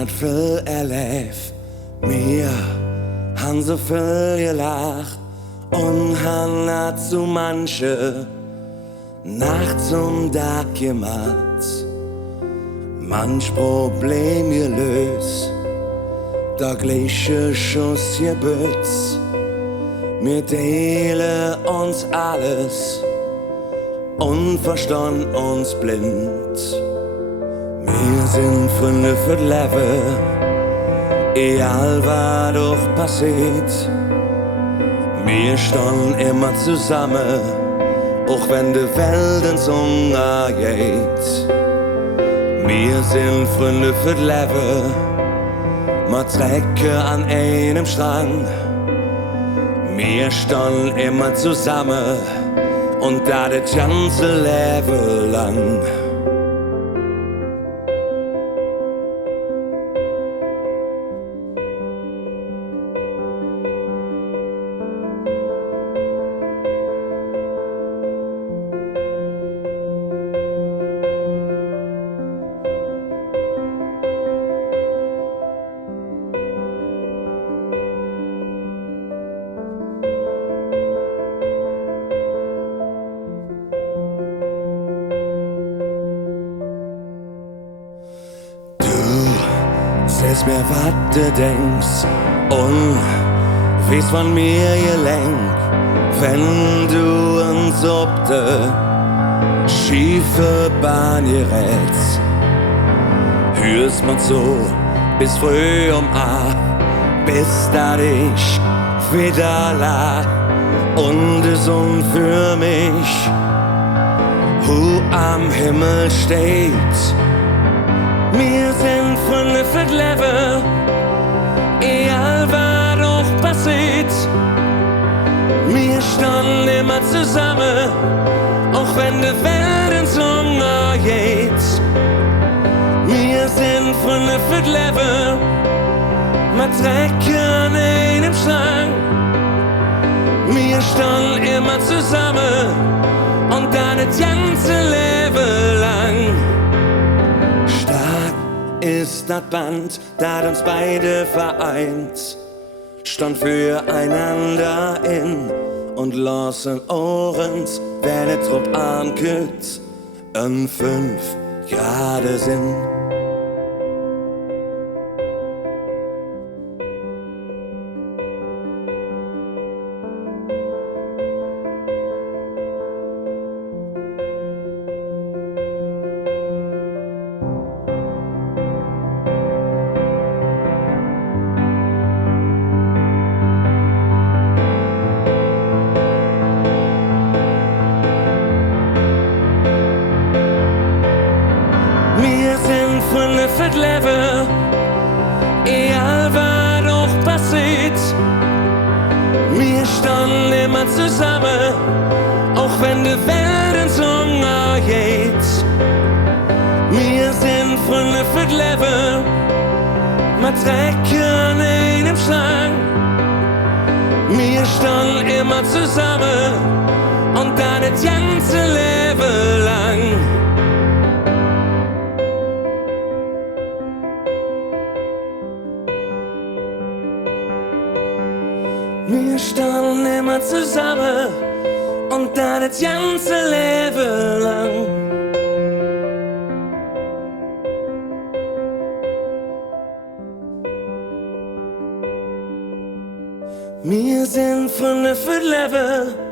het veel erlebt. Wir han so viel gelacht und han hat so manche Nacht zum Tag gemacht. Manch Problem gelöst, der gleiche Schuss gebützt. Wir teilen uns alles und verstehen uns blind. Wir sind Freunde für das Leben, egal was doch passiert. Wir stehen immer zusammen, auch wenn die Welt ins Hunger geht. Wir sind Freunde für das Leben, wir trecken an einem Strang. Wir stehen immer zusammen und das ganze Leben lang. Sehst mir, was du denkst und weißt von mir gelenk, wenn du uns ob de schiefe Bahn gerätst. Hörst man so bis früh um 8, bis da ich wieder lach und es für mich, wo am Himmel steht. Wir sind Freunde für das Leben, egal was doch passiert. Wir stehen immer zusammen, auch wenn die Welt ins Hunger geht. Wir sind Freunde für das Leben, wir trecken einen Strang. Wir stehen immer zusammen und dann das ganze Leben lang. Ist das Band, das uns beide vereint, stand füreinander in und lassen uns, wenn der Trupp ankürt, 5 Grad sind. Freunde für das Leben, egal was doch passiert. Wir stehen immer zusammen, auch wenn die Welt ins Hunger geht. Wir sind Freunde für das Leben, wir trecken einen Strang. Wir stehen immer zusammen und dann das ganze Leben lang. Wir stehen immer zusammen und dann das ganze Leben lang. Wir sind Freunde für das Leben.